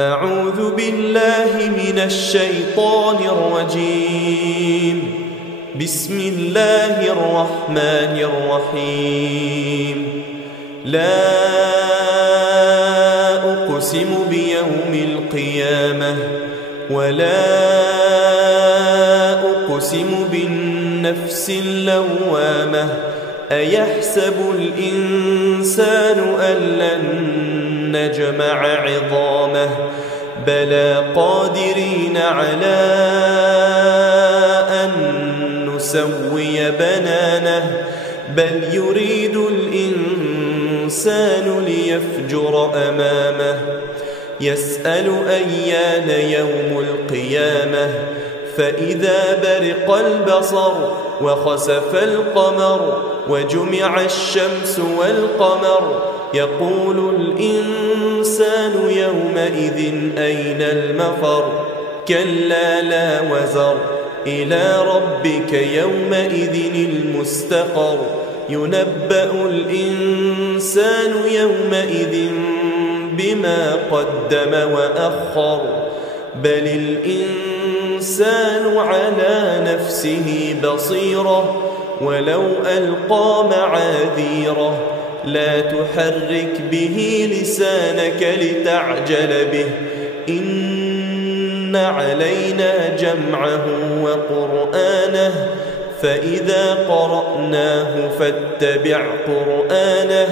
أعوذ بالله من الشيطان الرجيم. بسم الله الرحمن الرحيم. لا أقسم بيوم القيامة ولا أقسم بالنفس اللوامة. أيحسب الإنسان أن لن نجمع عظامه بلى قادرين على أن نسوي بنانه بل يريد الإنسان ليفجر أمامه يسأل أيان يوم القيامة فإذا برق البصر وخسف القمر وجمع الشمس والقمر يقول الإنسان يومئذ أين المفر كلا لا وزر إلى ربك يومئذ المستقر ينبأ الإنسان يومئذ بما قدم وأخر بل الإنسان على نفسه بصيرة ولو ألقى معاذيره لا تحرك به لسانك لتعجل به إن علينا جمعه وقرآنه فإذا قرأناه فاتبع قرآنه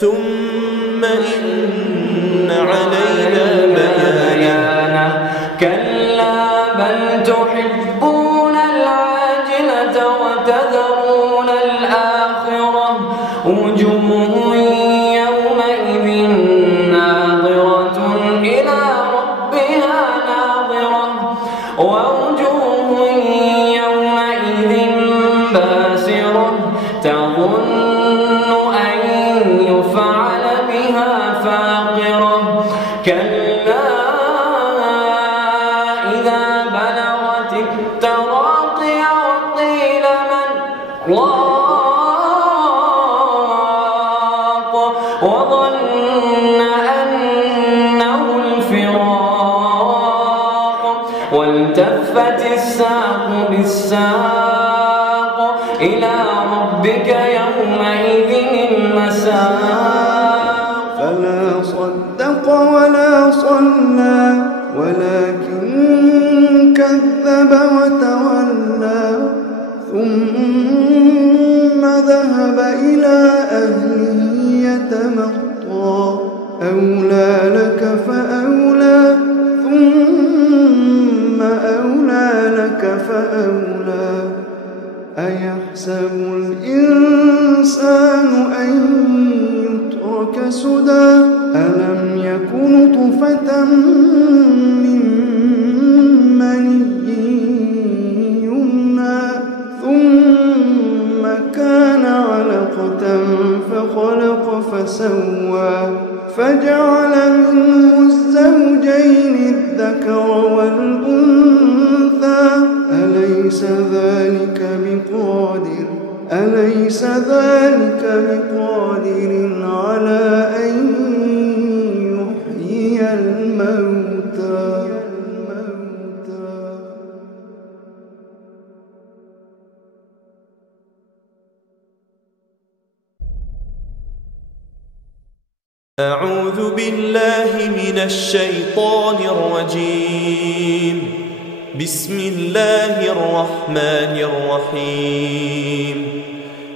ثم إن علينا بيانه كلا بل تحبون العاجلة وتذرون الآخرة وجوه يومئذ ناظرة إلى ربها ناظرة ووجوه يومئذ باسرة تظن أن يفعل بها فاقرة كلا إذا بلغت التراقي وقيل من راق وظن أنه الفراق والتفت الساق بالساق إلى ربك يومئذ المساق فلا صدق ولا صلى ولكن كذب وتولى ثم ذهب إلى أهله يتمطى أولى لك فأولى ثم أولى لك فأولى أيحسب الإنسان أن يترك سدى ألم يكن طفة من مني يمنى ثم كان علقة فخلق فسوى فجعل منه الزوجين الذكر والأنثى أليس ذلك بقادر على أن يحيي الموتى أعوذ بالله من الشيطان الرجيم. بسم الله الرحمن الرحيم.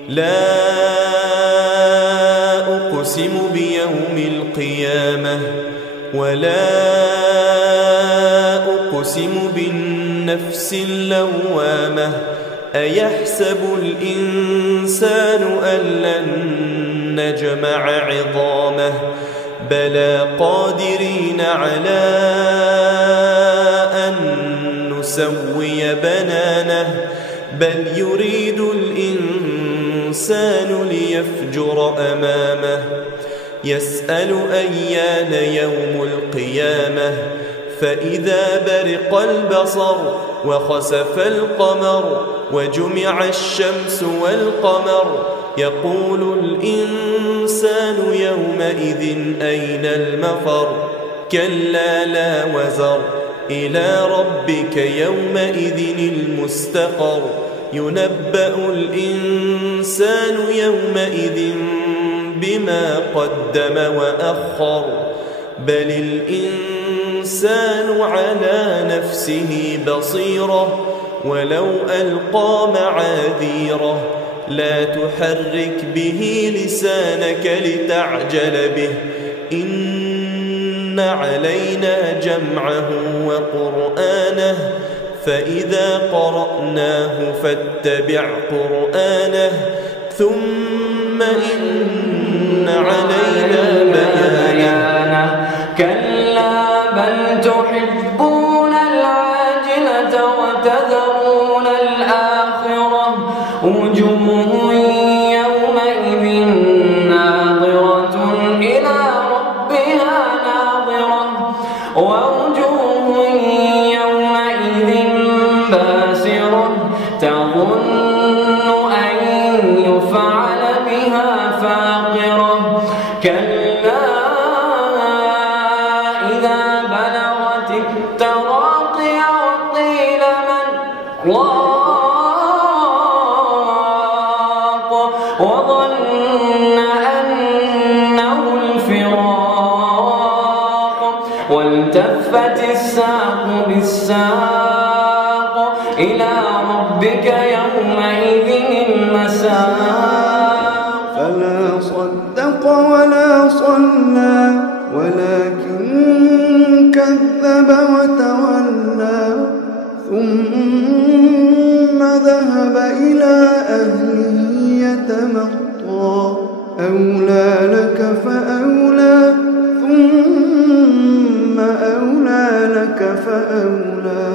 لا أقسم بيوم القيامة ولا أقسم بالنفس اللوامة. أيحسب الإنسان أن لن نجمع عظامه بلى قادرين على أن نسوي بنانه بل يريد الإنسان ليفجر أمامه يسأل أيان يوم القيامة فإذا برق البصر وخسف القمر وجمع الشمس والقمر يقول الإنسان يومئذ أين المفر كلا لا وزر إلى ربك يومئذ المستقر ينبأ الإنسان يومئذ بما قدم وأخر بل الإنسان على نفسه بصيرة ولو ألقى معاذيره لا تحرك به لسانك لتعجل به إن علينا جمعه وقرآنه فإذا قرأناه فاتبع قرآنه ثم إن علينا بيانه كلا بل تحبون العاجلة وتذرون الآخرة وجوه يومئذ ناظرة إلى ربها ناظرة ووجوه يومئذ باسرة تظن أن يفعل بها فاقرة كلا إذا بلغت التراقي وقيل من راق وظن أنه الفراق والتفت الساق بالساق إلى ربك يومئذ المساق فلا صدق ولا صلى ولكن كذب وتولى ثم ذهب إلى أهله يتمطى أولى لك فأولى ثم أولى لك فأولى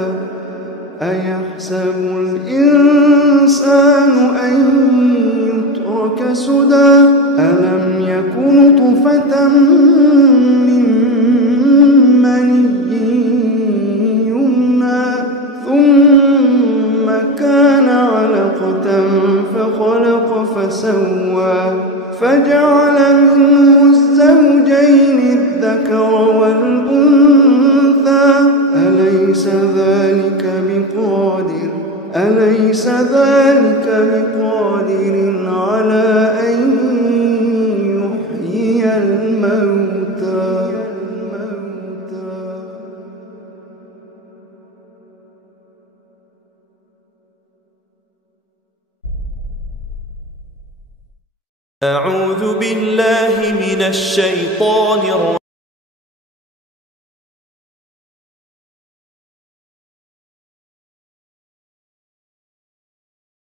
أيحسب الإنسان أن يترك سدى ألم يكن طفة من مني يمنى ثم كان علقة فخلق فسوى فجعل منه الزوجين الذكر والأنثى أليس ذلك بقادر على أن يحيي الموتى أعوذ بالله من الشيطان الرجيم